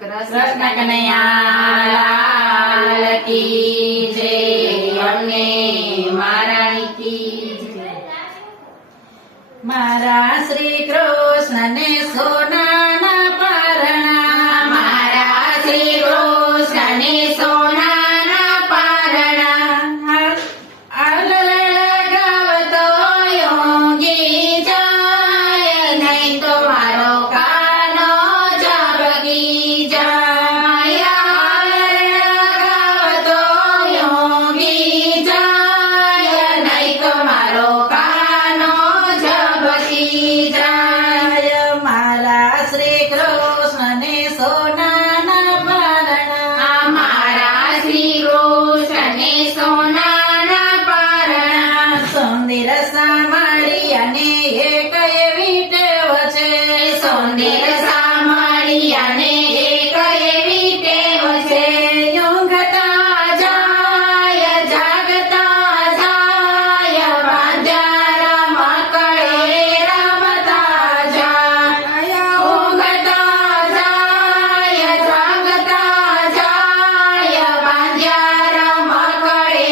કૃષ્ણ કનૈયા લાલ કી જય, અમને મહારાણી કી જય। મારા શ્રી કૃષ્ણ ને સોનાના પારણા, મારા શ્રી કૃષ્ણ ને સોનાના પારણા, આલળ ગાવતો યોગી જાય, નહીં તો મારો કાનો જાગી જાય। આલળ ગાવતો યોગી જાય, નહીં તો મારો કાનો જાગી જાય। મારા શ્રી કૃષ્ણ ને સોનાના પારણા, મારા શ્રી કૃષ્ણ ને સોનાના પારણા, સોંદિર સામાળી અને એક એવી ટેવ છે, સોંદિર સામાળી અને એક એવી ટેવ છે, ઊંઘતા જાય જાગતા જાય, વાંઢા રમકડે રમતા જાય, ઊંઘતા જાય જાગતા જાય, વાંઢા રમકડે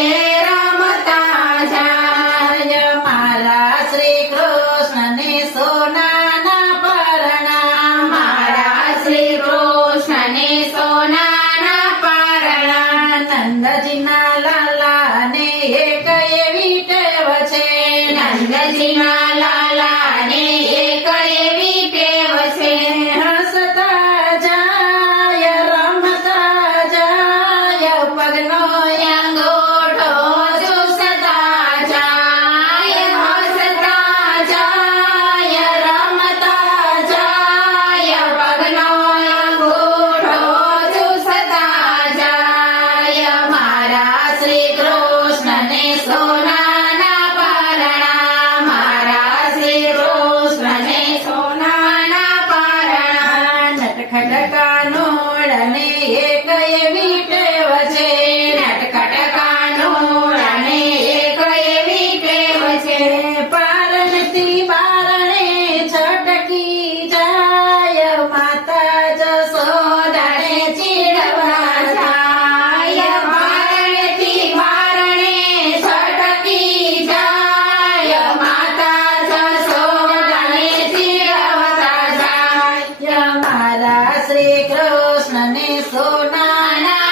રમતા જાય। મારા શ્રી કૃષ્ણ ને સોનાના પારણા, મારા શ્રી કૃષ્ણ ને સોનાના પારણા, નંદજીના લાલા ને એક એવી ટેવ છે, નંદજીના લાલા ને એક એવી ટેવ છે, હસતા જાય રમતા જાય, પગનો અંગૂઠો ચૂસતા જાય, હસતા જાય રમતા જાય, પગનો અંગૂઠો ચૂસતા જાય। મારા શ્રી કૃષ્ણ ને સોનાના પારણા, મારા શ્રી કૃષ્ણ ને સોનાના પારણા, નટખટ કાનોડ ને એક એવી ટેવ છે, નટખટ કાનોડ ને એક એવી ટેવ છે, પારણથી બારણે છટકી જાય, માતા જશોદાને ચીડવા જાય, પારણથી બારણે છટકી જાય, માતા જશોદાને ચીડવા જાય। મારા શ્રી કૃષ્ણ ને સોનાના